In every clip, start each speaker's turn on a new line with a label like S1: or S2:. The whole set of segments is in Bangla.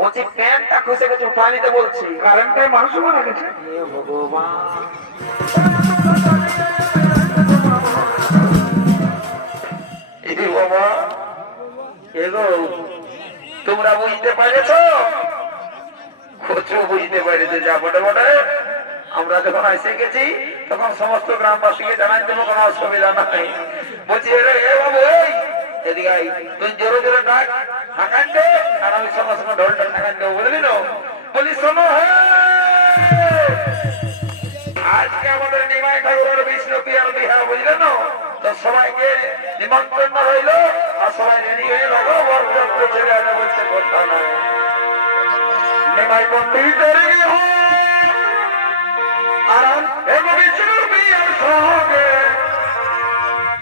S1: বলছি প্যান্টটা খুঁজে গেছে নিতে বলছি। কারেন্টে মানুষ মারা গেছে তোমরা বুঝতে পেরেছ? কচু বুঝতে পেরেছে যা বটে বটে। আমরা যখন এসে গেছি তখন সমস্ত গ্রামবাসীকে জানাই দেবো কোনো অসুবিধা নাই। বলছি বাবু এই এদিকে তুই জোরে জোরে ডাক হাঁকান আর আমি সঙ্গে সঙ্গে ঢোলটা হাঁকান বুঝলি না বলি, শোনো আজকে আমাদের নিমাই ঠাকুরের বিষ্ণু পিয়ার বিহা বুঝলে না তো সবাইকে নিমন্ত্রণ রইল, আর সবাই রেডি হয়ে লাগো বরযাত্র ছেড়ে আনে বলতে কথা না। নিমাই পণ্ডিত, রেডি হো আর বিষ্ণু পিয়ার সঙ্গে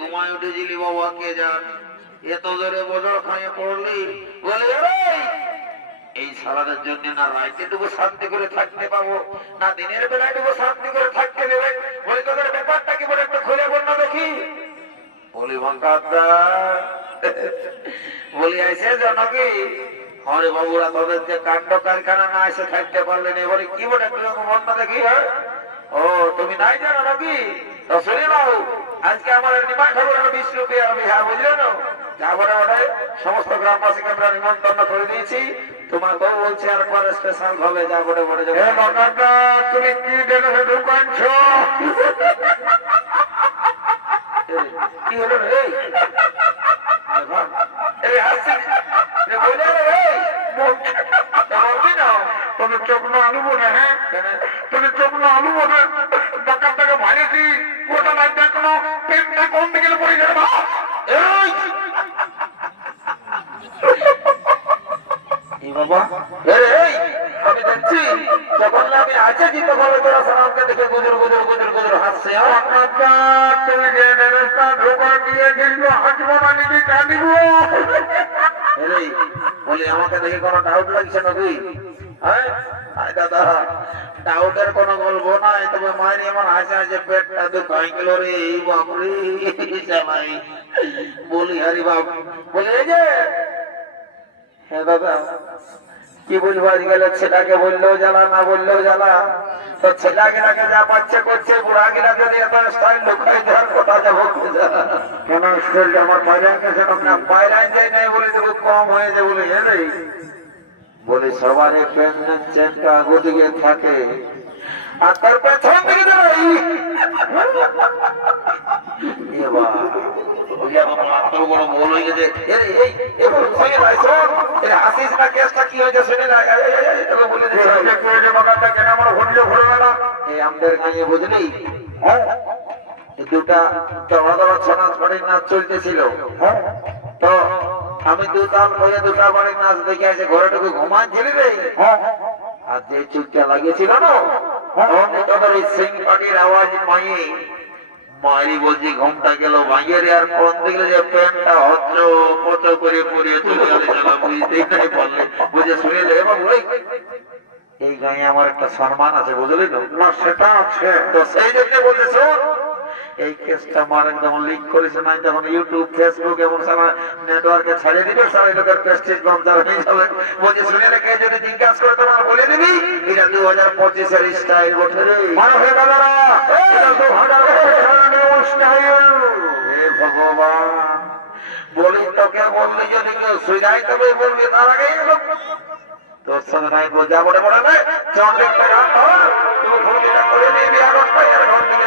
S1: ঘুমায় উঠেছিলি বাবা কে জান? এত জোরে বদল খাইয়ে পড়লি। বলে "এই, সারাদের জন্য না রাইতেটুকু শান্তি করে থাকতে পাবো না দিনের বেলাটুকু শান্তি করে থাকতে দেবে? বলি তোদের ব্যাপারটা কি বলে একটু খুলে বল দেখি? বলি বাঙ্কাদা বলি আইসে জানো কি হরে বাবুরা তোদের যে কাণ্ড কারখানা না এসে থাকতে পারলেন এবারে কি বলে একটু মন দেখি হ্যাঁ? ও তুমি নাই জানো নাকি? ওটাই সমস্ত গ্রামবাসীকে আমরা নিমন্ত্রণ করে দিয়েছি। তোমার বউ বলছে আর পরে স্পেশাল ভাবে যা তুমি কি কি হলো রে? চোখ না আলু বলে হ্যাঁ? তোর চোখ না আলু বলে থেকে গোটা না দেখল পেনটা কোন দিকে পড়ে যাবে বাবা এই, এই, আমি দেখছি যখন আমি আছে জিতে ভাবে তোরা সালামকে দেখে গুজর গুজর গুজর গুজর হাসছে আর আপনার তুমি যে ব্যবস্থা ঢোকা দিয়ে কিন্তু হাসবো না নিজে কাঁদিব এই, আমাকে দেখে কোনো ডাউট লাগছে না হ্যাঁ? দাদা, ডাউটের কোনো গল্প নাই, তবে মায়ের হাসে পেটটা গেল রে বাপরে, জামাই। বলি হারি বাপ যে হ্যাঁ দাদা, কি বলব, আজকাল ছেলেকে বললেও জ্বালা, না বললেও জ্বালা। তো ছেলে গিলাকে যা পাচ্ছে করছে, বুড়া গিলা যদি এত স্টাইল ঢুকাই দেওয়ার কথা যাব
S2: কেন আমার বাইরে গেছে
S1: না বাইরে যাই নাই বলে তো কম হয়েছে বলে জানি বলে সবারই প্রেগনেন্ট চেনটা থাকে আর তার পেছন দিকে দাঁড়াই হয়ে না, কেসটা কি হয়েছে না। বলে। এই আমাদের বুঝলি দুটা বাড়ির নাচ চলতেছিল তো আমি দুতাল হয়ে দুটা বাড়ির নাচ দেখে আছে ঘরেটুকু ঘুমাচ্ছিলি রে। আর যে চুপটা লাগিয়েছিল না সিং পাটির আওয়াজ পাইয়ে মারি বলছি ঘুমটা গেল ভাঙিয়ে আর কোন দেখলে যে প্যান্টটা হচ্ছ পচ করে পরিয়ে চলে গেলে চলা বুঝতেই নাই পারলে। বুঝে শুনে লে ওই এই গায়ে আমার একটা সম্মান আছে বুঝলি তো?
S2: না সেটা আছে।
S1: তো সেই জন্য বলছে শোন এই কেসটা আমার একদম লিক করেছে নাই যখন ইউটিউব ফেসবুক এবং সারা নেটওয়ার্কে ছাড়িয়ে দিবে সারা লোকের প্রেস্টিজ বঞ্চার হয়ে যাবে। বলছে শুনে রেখে যদি জিজ্ঞাসা করে তোমার বলে দিবি এটা দু হাজার পঁচিশের স্টাইল ওঠে রে।
S2: মানুষের দাদারা এটা দু হাজার স্টাইল
S1: হে ভগবান! বলি তোকে বললি যদি কেউ সুইদাই তবে বলবি তার আগে তোর সাথে নাই বোঝা বড়ে বড়ে না। চন্দ্রের টাকা তুমি ভর্তিটা করে নিয়ে বিয়া করতে আর ঘর থেকে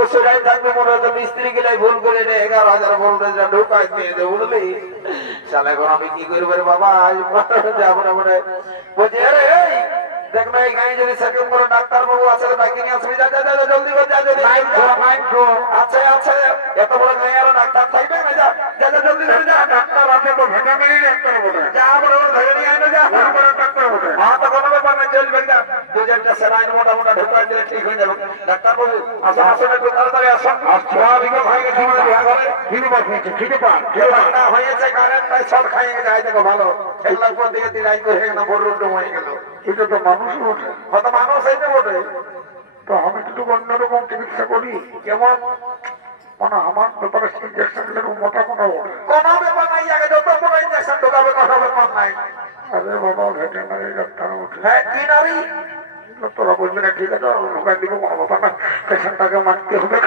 S1: বাবুরা মাস্টার থাকব, মনে হতো মিস্ত্রি গেলে ভুল করে নে এগারো হাজার ভোল্টেজ ঢুকাই দিয়ে দে বুঝলি এখন আমি কি করব রে বাবা? যাব না মনে বলছি, আরে দেখ না এই যদি সেকেন্ড করে ডাক্তার বাবু আছে তাকে নিয়ে অসুবিধা যা যা যা, জলদি করে যা জলদি
S2: নাইন ফোর নাইন ফোর
S1: আছে আছে। এত বড় গাড়ি আরও ডাক্তার থাকবে? না যা যা যা জলদি করে যা।
S2: ডাক্তার আছে তো ভেটারিনারি ডাক্তার বটে।
S1: যা বড় বড় ধরে নিয়ে আয় না যা।
S2: বড় বড় ডাক্তার বটে।
S1: হ্যাঁ তো কোনো ব্যাপার না চলবে যা। দু চারটা সেলাইন মোটা মোটা ঢুকাই দিলে ঠিক হয়ে যাবে। ডাক্তার বাবু আসুন আসুন একটু তাড়াতাড়ি আসুন
S2: আচ্ছা বিকেল হয়ে গেছে আমাদের বিয়া ঘরে ফিরে পাস নিচ্ছে খেতে পান খেতে পান
S1: ঠান্ডা হয়েছে কারেন্টটাই সব খাইয়ে যায় দেখো ভালো। খেলার পর দিকে তিরাই করে গেল বড় রুড্ডু হয়ে গেল।
S2: এটা তো মানুষ বটে।
S1: কত মানুষ হইতে বটে।
S2: তো আমি কিন্তু অন্যরকম চিকিৎসা করি। যেমন মানে আমার ব্যাপারে ইঞ্জেকশন দিলে মোটা মোটা ওঠে
S1: কোনো ব্যাপার নাই আগে যত বড় ইঞ্জেকশন ঢোকাবে কোনো ব্যাপার নাই।
S2: আরে বাবা ভেটেরিনারি ডাক্তার ওঠে
S1: হ্যাঁ কি নারী
S2: তোরা বলবি না ঠিক আছে ঢোকাই দিব কোনো ব্যাপার না। পেশেন্টটাকে মারতে হবে।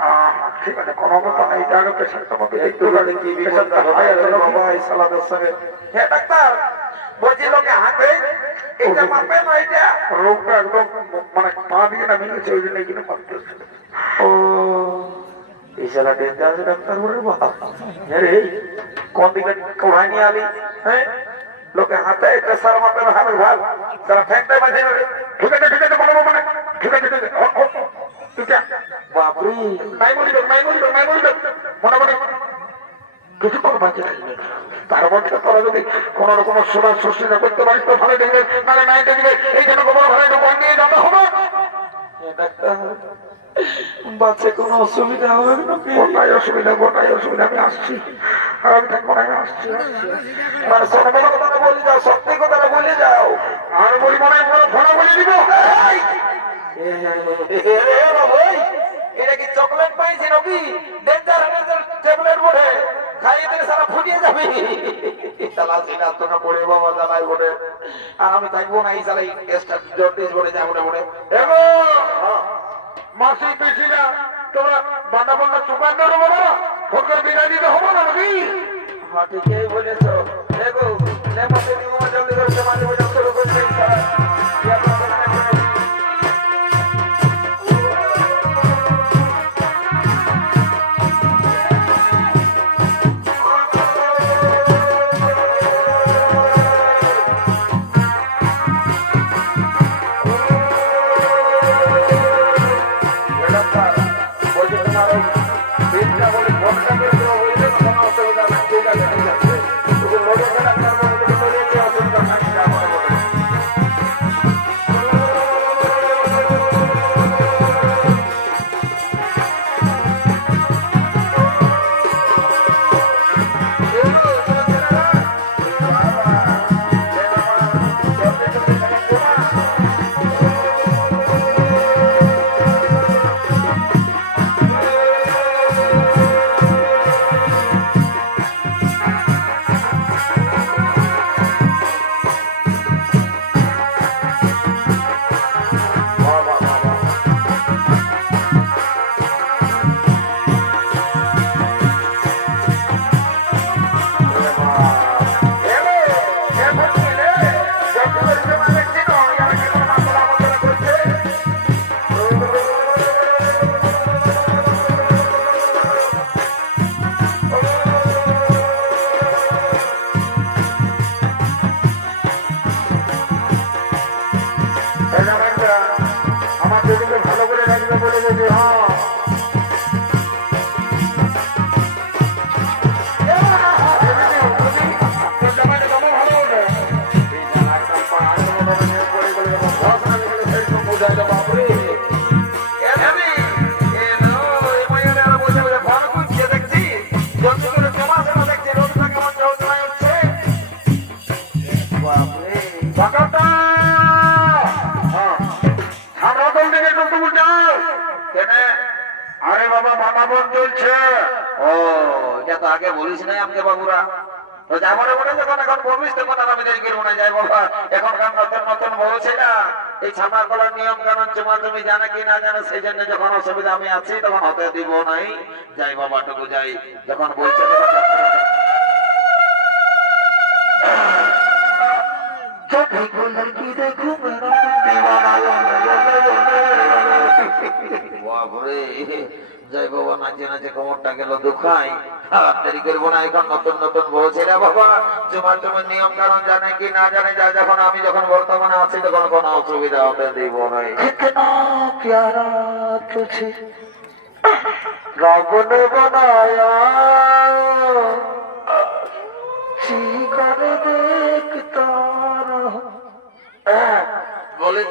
S2: আহ, ঠিক আছে কোনো ব্যাপার না এটা আগে পেশেন্টটা মতো
S1: একটু গাড়ি কি বিপদটা হয় বাবা এই সঙ্গে হ্যাঁ ডাক্তার বলছি লোকে হাতে এটা মাপে না এটা
S2: রোগটা একদম মানে পা দিয়ে না মিলেছে ওই জন্য এখানে মারতে
S1: ও এই শালা ডাক্তার বলে বাবা হ্যাঁ কোন দিকে কোড়াই নিয়ে আলি হ্যাঁ লোকে হাতে প্রেসার মাপে না হাতে ভালো তারা ফ্যানটা বাজে না
S2: ঠিক আছে ঠিক ঠিক ঠিক
S1: বাপরে
S2: নাই বলি নাই বলি নাই বলি দেখ মনে মনে কিছুক্ষণ বাঁচে থাকবে তার মধ্যে তোরা যদি কোন রকম সোনা সৃষ্টিটা করতে পারিস তো ভালো দেখবে মানে নাই দেখবে এই জন্য গোবর ঘরে ঢোকান নিয়ে যেতে হবে
S1: বাচ্চা কোনো অসুবিধা হবে না কি?
S2: অসুবিধা গোটাই অসুবিধা আমি আসছি আর আমি থাকব না আসছি আসছি, আসছি।
S1: মানে সর্বদা কথাটা বলে যাও সত্যি কথাটা বলে
S2: আর বলি মনে হয় বলে দিব!
S1: এটা কি চকলেট পাইছি নাকি ডেঞ্জার ডেঞ্জার ট্যাবলেট বটে খাইয়ে দিলে সারা ফুটিয়ে যাবে। শালা সিনা তো না পড়ে, বাবা জ্বালাই বটে আর আমি থাকব না এই শালা কেসটা জটিস বলে যাব না বলে
S2: এগো! মাসি পিসিরা, তোমরা বাঁধা বাঁধা চুকান দেবো বাবা? ফোকের বিদায় দিতে হব না নাকি?
S1: হ্যাঁ শুরু করছে
S2: আমার আরে বাবা মামা বোন চলছে।
S1: ও এটা তো আগে বলিস নাই আমাকে বাবুরা। তো যাব রে যখন এখন বলিস তখন আর আমি দেরি করব না। যাই বাবা এখনকার নতুন নতুন বলছে না এই ছামা কলার নিয়ম কানুন চুমা তুমি জানে কি না জানে সেই জন্য যখন অসুবিধা আমি আছি তখন হতে দিব নাই। যাই বাবা যাই। যখন বলছে তখন জয় ভগবান বাবা না যে কোমরটা গেল, দুঃখাই। আর করব না, এখন নতুন নতুন বউ ছেলে বাবা তোমার তোমার নিয়ম কারণ জানে কি না জানে যা যখন আমি যখন বর্তমানে আছি, তখন কোনো অসুবিধা হতে দিব নাই।
S2: প্যারা তুঝে বনায়া দেখতা হ্যাঁ,
S1: বলে।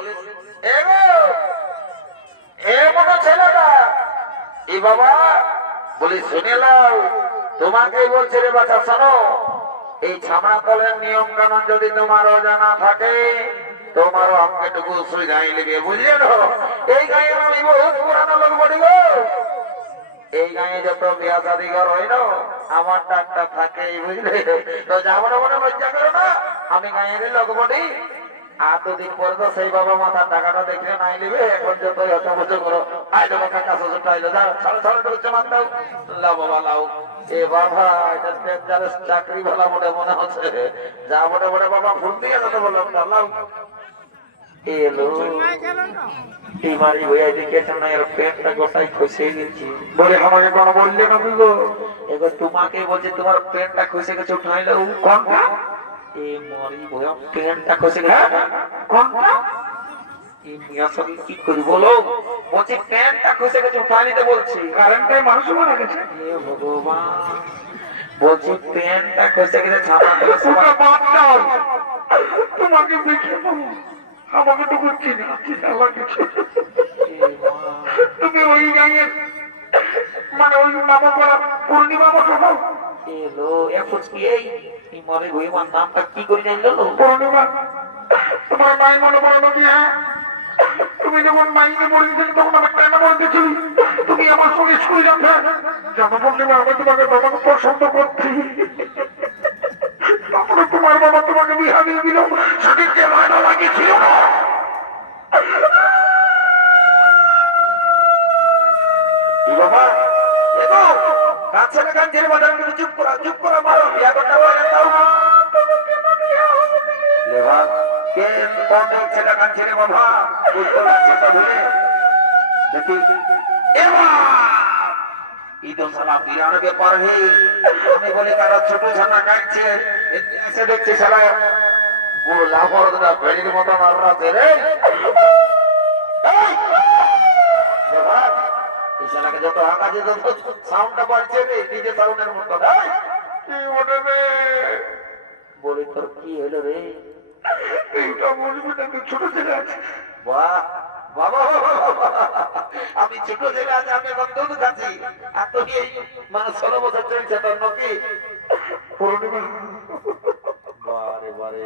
S1: এ মতো এই বাবা, বলি, শুনে লাও তোমাকেই বলছে রে বাচ্চা শোনো, এই ছামড়া তলের নিয়ম কানুন যদি তোমার অজানা থাকে, তোমারও আমাকে টুকু সুই গাই লিবে বুঝলে এই গায়ে আমি বহুত পুরানো লোক বলি গো। এই গায়ে যত বিয়া হয় না, আমার ডাকটা থাকে বুঝলে? তো যাব না মনে লজ্জা করো না, আমি গায়ের লোক বলি আর দুদিন সেই বাবা মাথার টাকাটা দেখলে নাই নিবে, এখন যত হতে বছর করো। আইলো বাবা কাছে ছোট আইলো যাও, ছাড়ো ছাড়ো, একটু উচ্চ মান দাও। লাও বাবা এ বাবা, এটা চাকরি মনে হচ্ছে। যা বাবা দিয়ে কথা বললাম না এলো পেটটা গোটাই খসে
S2: বলে, আমাকে বললে না বুঝলো
S1: এবার তোমাকে বলছে, তোমার পেনটা খসে গেছে, উঠাইলে এ মরি ভয়া পেনটা খসে গেছে কোনটা এই কি করি বলো বলছি পেনটা খসে গেছে উঠাই নিতে বলছি
S2: কারেন্টে মানুষ মারা গেছে
S1: হে ভগবান বলছি পেনটা খসে গেছে ছাপা
S2: তোমাকে দেখে আমাকে তো না চিন্তা লাগছে তুমি ওই গাঁয়ের মানে ওই নামা করা পূর্ণিমা হও
S1: এলো, এখন কি এই? মরে ভগবান নামটা কি করে জানলো
S2: তোমার মাই মনে পড়ল কি হ্যাঁ? তুমি যখন মাইকে দিয়েছিলে তখন আমার টাইমে দিয়েছিলি। তুমি আমার সঙ্গে স্কুলে যাবে। জানো পূর্ণিমা আমি তোমাকে বাবাকে পছন্দ করছি। তারপরে তোমার বাবা তোমাকে বিহা দিয়ে দিল সেদিনকে মায়না লাগিয়েছিল
S1: বাবা না কাছে বাজার চুপ করা চুপ করা, মারো, বিয়া করতে পারে দাও লেবা কে কোন ছেলে কাছে রে বাবা বুঝতে পারছি তো ভুলে। দেখি এবা ই তো সালা বিরাট ব্যাপার হে, আমি বলি কারও ছোট ছানা কাটছে, এসে দেখছি সালা বুড়ো লাফর দাদা ভেড়ির রে এই! বাবা, এই যত হাঁকা যেত সাউন্ডটা বাড়ছে রে ডিজে সাউন্ডের মতো এই!
S2: কি ওটা রে
S1: বলি তোর কি হলো রে?
S2: এইটা বলবি না তুই ছোট ছেলে আছে
S1: বাহ বাবা আমি ছোট ছেলে আছে আমি এখন দুধ খাচ্ছি আর তুই এই মানে ষোলো বছর চলছে তোর নাকি? বারে বারে।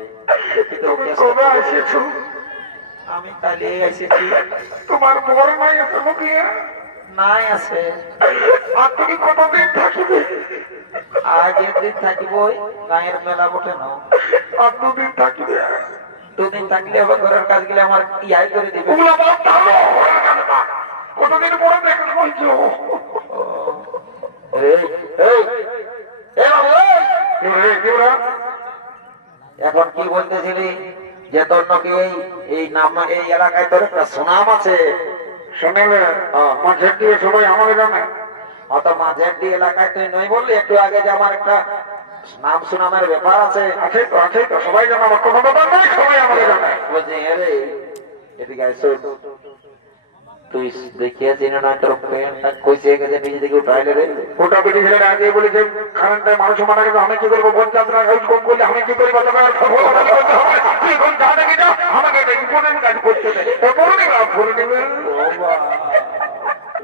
S2: কবে এসেছ?
S1: আমি কালে এসেছি।
S2: তোমার বড় নাই আছে নাকি
S1: নাই আছে।
S2: তুমি কতদিন থাকিবে?
S1: আজ একদিন গায়ের মেলা বটে
S2: আর দুদিন থাকিবে?
S1: দুদিন থাকলে হবে ঘরের কাজ গেলে আমার ইয়াই করে দিবে।
S2: কতদিন পরে দেখতে বলছো?
S1: এখন কি বলতেছিলি? যে তোর নাকি এই নাম এই এলাকায় তোর একটা সুনাম আছে।
S2: শোনেলে। মাঝের দিয়ে সবাই আমার জানে
S1: অত মাঝের দিয়ে এলাকায় তুই নই বললি একটু আগে যে আমার একটা নাম সুনামের ব্যাপার আছে।
S2: আছে তো আছে তো সবাই জানা কোনো ব্যাপার নেই সবাই আমার জানে
S1: বলছি এদিকে আয় তুই জেনে না তোর প্যান্টটা কইছে গেছে নিজে থেকে উঠাই নেবে
S2: ওটা বেটি ছেলে আগে বলেছে খানটা মানুষ মারা গেছে আমি কি করব? পঞ্চাশ টাকা খরচ কম করলে আমি কি করি? কত টাকা তুই এখন যা দেখে যাও আমাকে এটা ইম্পর্টেন্ট কাজ করতে দেয় এ পূর্ণিমা পূর্ণিমা
S1: ও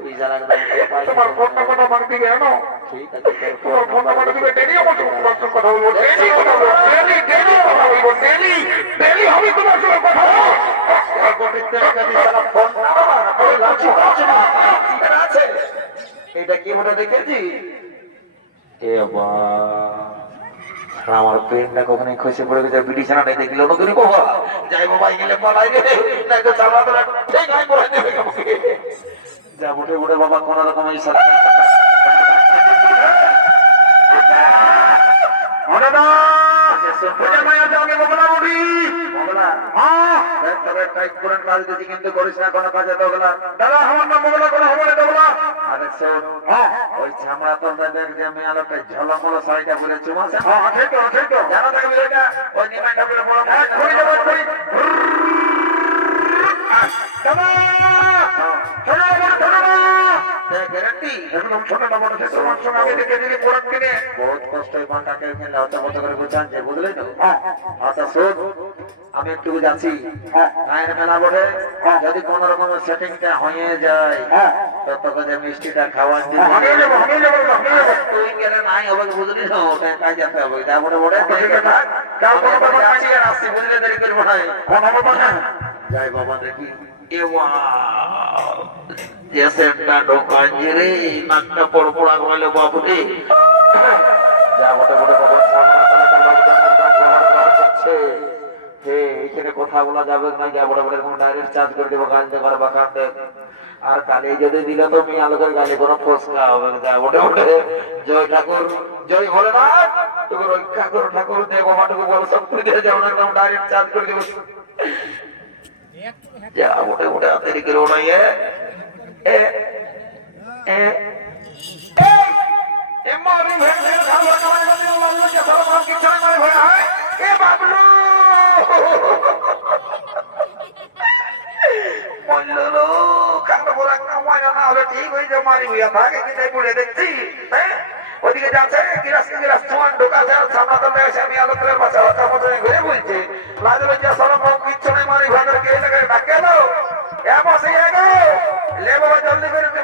S1: বাবা, এই জায়গাটা দেখতে পাই না।
S2: তোমার ফোনটা কথা মার দিবে জানো?
S1: ঠিক আছে
S2: তোমার ফোনটা মার দিবে ডেলি আমার সঙ্গে তোমার সঙ্গে কথা বলব। ডেলি কথা বলব ডেলি ডেলি কথা বলব ডেলি ডেলি আমি তোমার সঙ্গে কথা বলব।
S1: এটা কি দেখেছি? এ বাবা আমার পেনটা কখনো খসে পড়ে গেছে বিটিশনাটাই দেখলে নতুন যাই বাবা গেলে পালাই রে না তো চালা ঠিক নাই পড়ে দেবে আমাকে। যা উঠে উঠে বাবা কোন রকম এই
S2: মনে না হ্যাঁ
S1: কিন্তু করিস না কোনো কাজে বগলা
S2: দাদা আমার নাম বগলা কোনো হবে না বগলা
S1: আরে শোন
S2: হ্যাঁ
S1: ওই ছামড়া তো দেখ যে মেয়ে লোকটা ঝলমলো শাড়িটা পরে
S2: হ্যাঁ
S1: জানো ওই নিমাই ঠাকুরের বড়
S2: দাদা ছোট
S1: গ্যারান্টি
S2: একদম ছোট না বড় ছোট তোমার সঙ্গে আমি দেখে দিলি পড়ার কিনে
S1: বহুত কষ্ট এই বানটাকে ফেলে হতে হতে করে বুঝাচ্ছে বুঝলে তো
S2: হ্যাঁ
S1: আচ্ছা শোন আমি একটু যাচ্ছি
S2: হ্যাঁ
S1: গায়ের মেলা বলে যদি কোন রকমের সেটিংটা হয়ে যায়
S2: হ্যাঁ
S1: তো তোকে যে মিষ্টিটা খাওয়ার
S2: যাব
S1: তুই গেলে নাই হবে বুঝলি না ওটা কাজ যেতে হবে তারপরে বলে আসছি বুঝলে দেরি করব না বাবা দেখি এ যে এখানে কথা বলা যাবে না, যা বড় বড় ডাইরেক্ট চার্জ করে বা। আর গালি যদি দিলে তো মেয়ে আলোকের গালি কোনো ফসকা হবে জয় ঠাকুর, জয় ভোলেনাথ। তোর ওই ঠাকুর ঠাকুর দেব বাবাটুকু বলো সব করে দিয়ে একদম ডাইরেক্ট চার্জ করে দেবো। যা মোটে মোটে হাতের করে ঠিক হয়ে যাও মারি হইয়া থাকে কি তাই বলে দেখছি হ্যাঁ ওদিকে যাচ্ছে গিলাস গিলাস চুয়ান ঢোকাছে আর সামনা তো এসে আমি আলোকের করে বাঁচা বাঁচা মতো ঘুরে বলছে লাজে যে রকম কিচ্ছু মারি ভাগের কে লাগে ডাকে দাও এমন সেই আগে লেবা জলদি করে তুই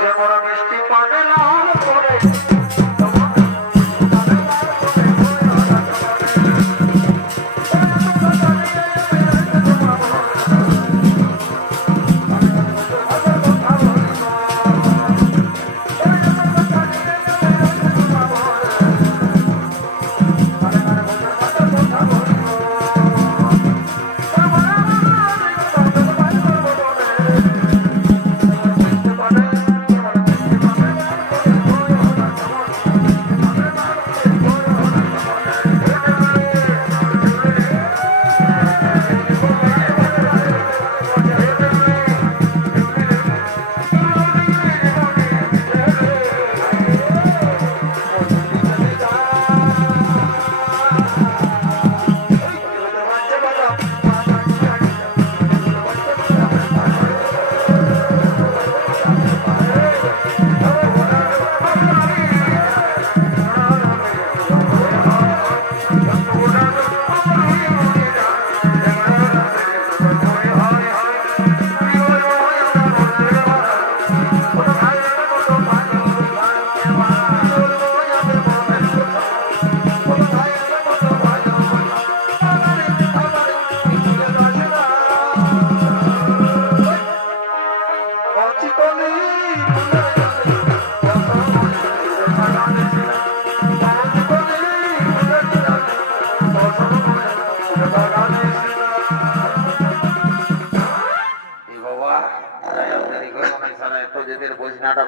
S1: যেমন বৃষ্টি পানে লাল করে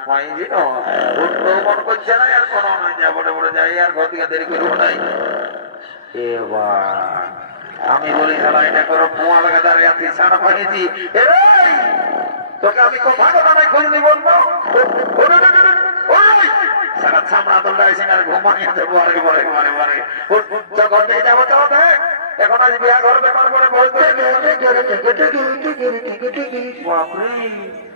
S1: পাইছি না উঠতেও মন করছে না, আর কোনো বড় যাই, আর ঘর থেকে দেরি করব নাই। আমি বলি, শালা, এটা করো পোয়া লাগা দাঁড়িয়ে আছি তোকে আমি কথা কথা নাই খুঁজে দিব সারা ছামড়া তো গাইছে আর থেকে যাব এখন আজ বিয়া ঘর ব্যাপার করে বলতে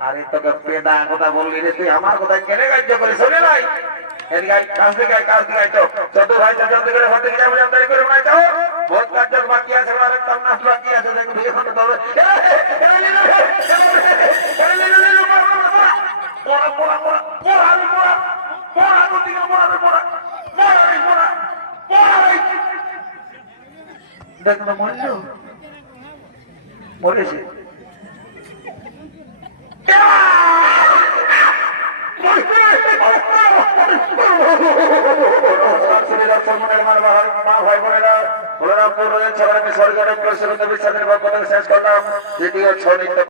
S1: আরে তোকে পেদা কথা বললি রে তুই আমার কথা কেনে কার্য করে শোনে নাই বাকি আছে বাকি আছে দেখল মরলো মরেছে ছেলেরা আমি সরকারের শেষ করলাম দ্বিতীয় ছয়